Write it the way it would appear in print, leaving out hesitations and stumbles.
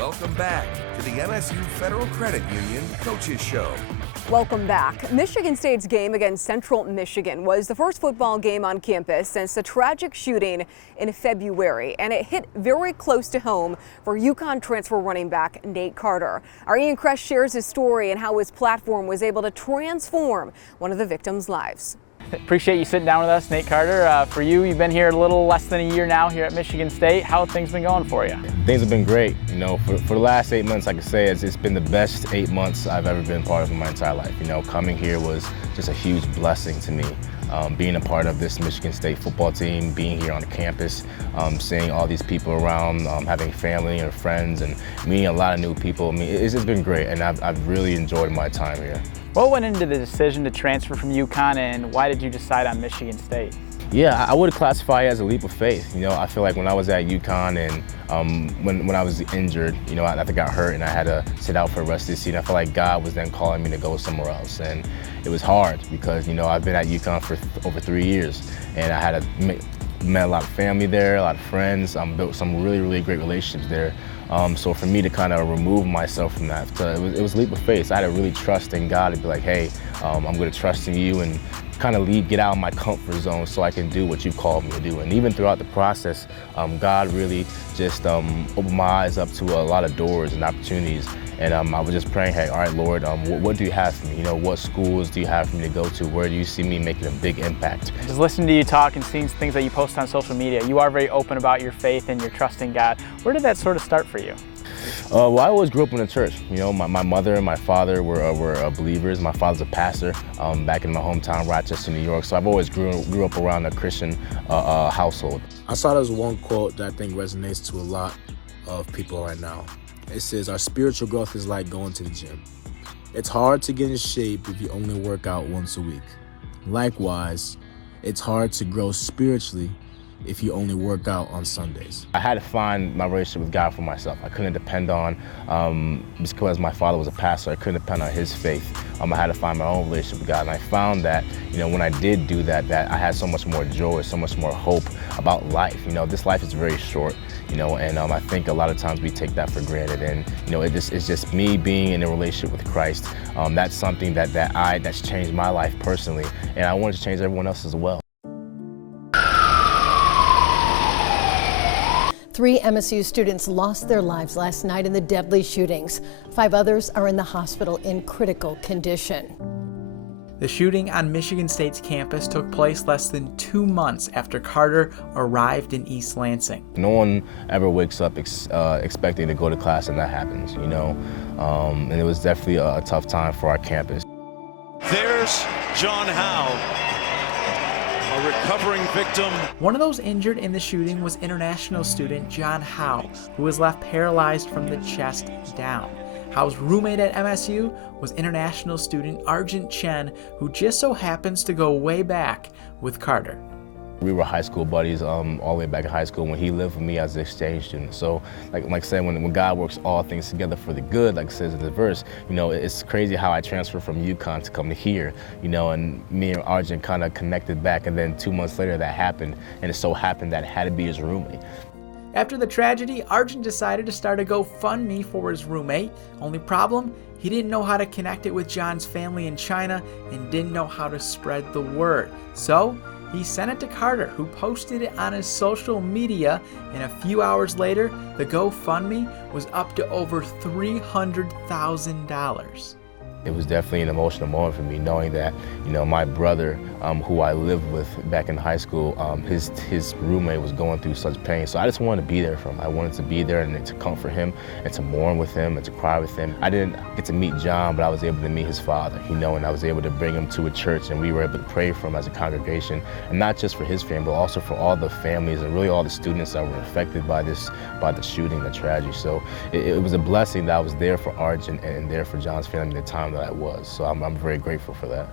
Welcome back to the MSU Federal Credit Union Coaches Show. Welcome back. Michigan State's game against Central Michigan was the first football game on campus since the tragic shooting in February, and it hit very close to home for UConn transfer running back Nate Carter. Our Ian Kress shares his story and how his platform was able to transform one of the victims' lives. Appreciate you sitting down with us, Nate Carter. For you, you've been here a little less than a year now here at Michigan State. How have things been going for you? Things have been great. You know, for the last 8 months, I can say it's been the best 8 months I've ever been part of in my entire life. You know, coming here was just a huge blessing to me. Being a part of this Michigan State football team, being here on the campus, seeing all these people around, having family and friends, and meeting a lot of new people. I mean, it's just been great, and I've really enjoyed my time here. What went into the decision to transfer from UConn, and why did you decide on Michigan State? Yeah, I would classify it as a leap of faith. You know, I feel like when I was at UConn and when I was injured, you know, I got hurt and I had to sit out for the rest of the season. I felt like God was then calling me to go somewhere else, and it was hard because, you know, I've been at UConn for over 3 years, and I had met a lot of family there, a lot of friends, built some really great relationships there. So for me to kind of remove myself from that, it was a leap of faith. I had to really trust in God to be like, hey, I'm going to trust in you and kind of get out of my comfort zone so I can do what you called me to do. And even throughout the process, God really just opened my eyes up to a lot of doors and opportunities. And I was just praying, hey, all right, Lord, what do you have for me? You know, what schools do you have for me to go to? Where do you see me making a big impact? Just listening to you talk and seeing things that you post on social media, you are very open about your faith and your trust in God. Where did that sort of start for you? Well, I always grew up in the church. You know, my mother and my father were believers. My father's a pastor back in my hometown, Rochester, New York. So I've always grew up around a Christian household. I saw there's one quote that I think resonates to a lot of people right now. It says, our spiritual growth is like going to the gym. It's hard to get in shape if you only work out once a week. Likewise, it's hard to grow spiritually if you only work out on Sundays. I had to find my relationship with God for myself. I couldn't depend on, just because my father was a pastor, I couldn't depend on his faith. I had to find my own relationship with God. And I found that, you know, when I did do that, that I had so much more joy, so much more hope about life. You know, this life is very short, you know, and I think a lot of times we take that for granted. And, you know, it's just me being in a relationship with Christ. That's something that's changed my life personally. And I wanted to change everyone else as well. 3 MSU students lost their lives last night in the deadly shootings. 5 others are in the hospital in critical condition. The shooting on Michigan State's campus took place less than 2 months after Carter arrived in East Lansing. No one ever wakes up expecting to go to class and that happens, you know, and it was definitely a tough time for our campus. There's John Howe, a recovering victim. One of those injured in the shooting was international student John Howe, who was left paralyzed from the chest down. Howe's roommate at MSU was international student Arjun Chen, who just so happens to go way back with Carter. We were high school buddies all the way back in high school when he lived with me as an exchange student. So like I said, when God works all things together for the good, like it says in the verse, you know, it's crazy how I transferred from UConn to come to here, you know, and me and Arjun kind of connected back, and then 2 months later that happened, and it so happened that it had to be his roommate. After the tragedy, Arjun decided to start a GoFundMe for his roommate. Only problem, he didn't know how to connect it with John's family in China and didn't know how to spread the word. So he sent it to Carter, who posted it on his social media, and a few hours later, the GoFundMe was up to over $300,000. It was definitely an emotional moment for me, knowing that, you know, my brother, who I lived with back in high school, his roommate was going through such pain. So I just wanted to be there for him. I wanted to be there and to comfort him and to mourn with him and to cry with him. I didn't get to meet John, but I was able to meet his father, you know, and I was able to bring him to a church, and we were able to pray for him as a congregation, and not just for his family, but also for all the families and really all the students that were affected by the shooting, the tragedy. So it was a blessing that I was there for Arjun and there for John's family at the time that I was. So I'm very grateful for that.